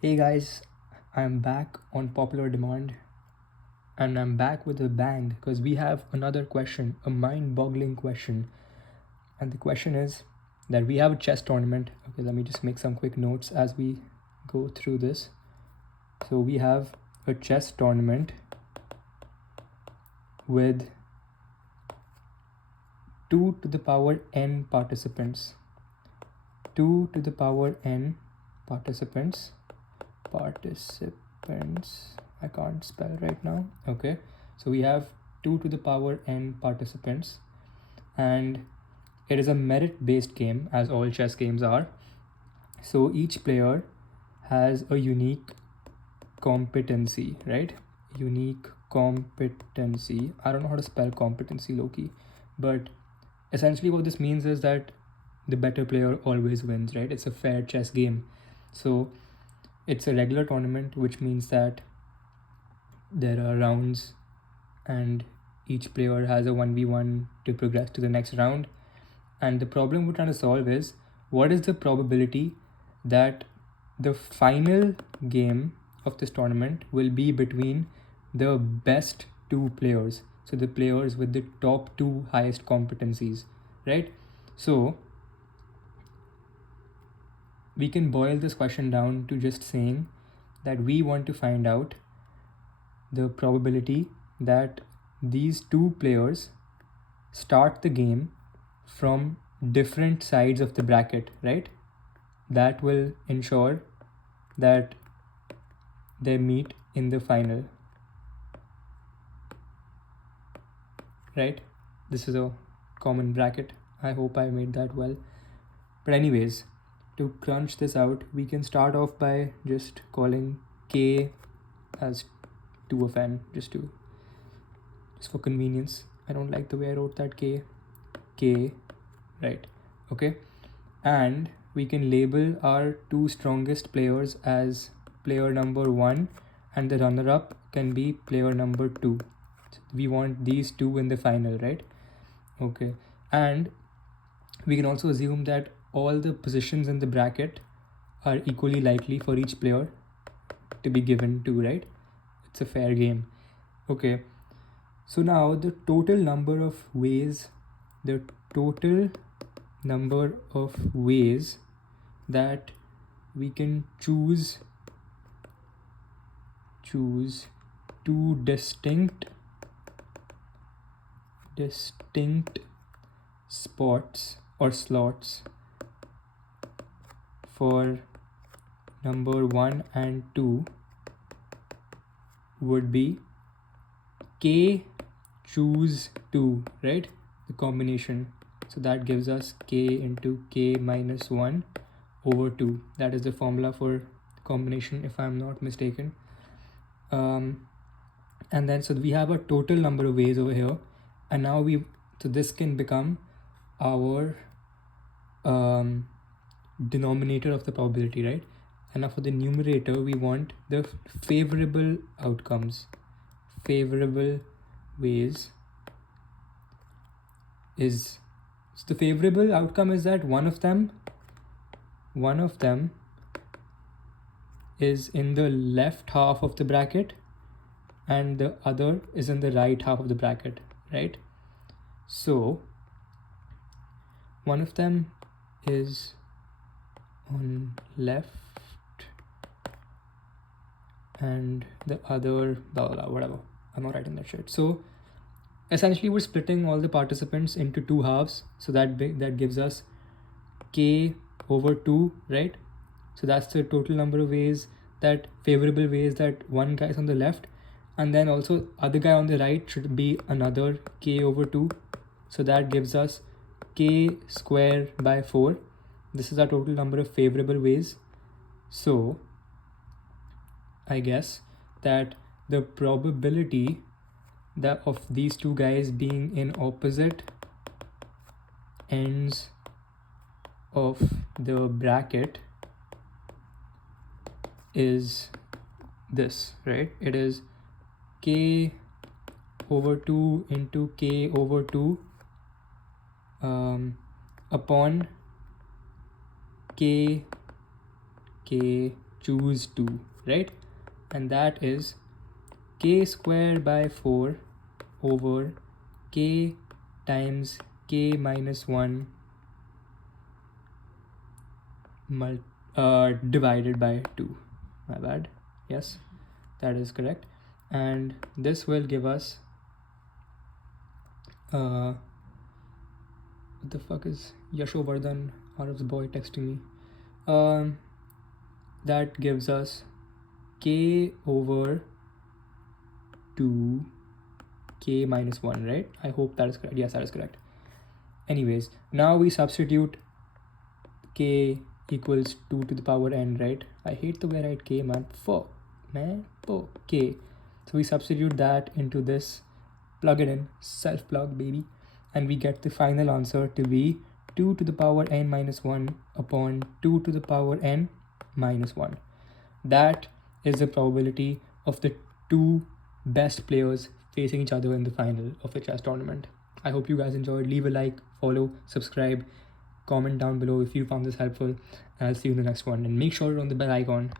Hey guys, I'm back on popular demand and I'm back with a bang because we have another question, a mind boggling question. And the question is that we have a chess tournament. Okay, let me just make some quick notes as we go through this. So we have a chess tournament with 2 to the power n participants. 2 to the power n participants. I can't spell right now. Okay, so we have 2 to the power n participants, and it is a merit based game, as all chess games are. So each player has a unique competency, right? Unique competency. I don't know how to spell competency, Loki, but essentially what this means is that the better player always wins, right? It's a fair chess game. So it's a regular tournament, which means that there are rounds and each player has a 1v1 to progress to the next round. And the problem we're trying to solve is, what is the probability that the final game of this tournament will be between the best two players, so the players with the top two highest competencies, right? So we can boil this question down to just saying that we want to find out the probability that these two players start the game from different sides of the bracket, right? That will ensure that they meet in the final, right? This is a common bracket. I hope I made that well. But anyways, to crunch this out, we can start off by just calling k as 2 of n, just for convenience. I don't like the way I wrote that k, right? Okay, and we can label our two strongest players as player number 1, and the runner-up can be player number 2. We want these two in the final, right? Okay, and we can also assume that all the positions in the bracket are equally likely for each player to be given to, right? It's a fair game. Okay, so now the total number of ways that we can choose two distinct spots or slots for number 1 and 2 would be k choose 2, right? The combination. So that gives us k into k minus 1 over 2. That is the formula for combination, if I'm not mistaken. And then so we have a total number of ways over here, and now so this can become our denominator of the probability, right? And now for the numerator, we want the favorable outcomes. Favorable ways is, so the favorable outcome is that one of them is in the left half of the bracket and the other is in the right half of the bracket, right? So one of them is on left and the other blah, blah, whatever. I'm not writing that shit. So essentially we're splitting all the participants into two halves, so that gives us k over 2, right? So that's the total number of ways, that favorable ways, that one guy is on the left, and then also other guy on the right should be another k over 2. So that gives us k square by 4. This is our total number of favorable ways. So I guess that the probability that of these two guys being in opposite ends of the bracket is this, right? It is k over 2 into k over 2 upon k choose 2, right? And that is k squared by 4 over k times k minus 1 divided by 2. My bad. Yes, that is correct. And this will give us what the fuck is Yashovardhan Arab's boy texting me? That gives us k over 2 k minus 1, right? I hope that is correct. Yes, that is correct. Anyways, now we substitute k equals 2 to the power n, right? I hate the way I write k, man. Fuck, man. Fuck, k. So we substitute that into this, plug it in, self-plug, baby. And we get the final answer to be 2 to the power n minus 1 upon 2 to the power n minus 1. That is the probability of the two best players facing each other in the final of the chess tournament. I hope you guys enjoyed. Leave a like, follow, subscribe, comment down below if you found this helpful, and I'll see you in the next one. And make sure you're on the bell icon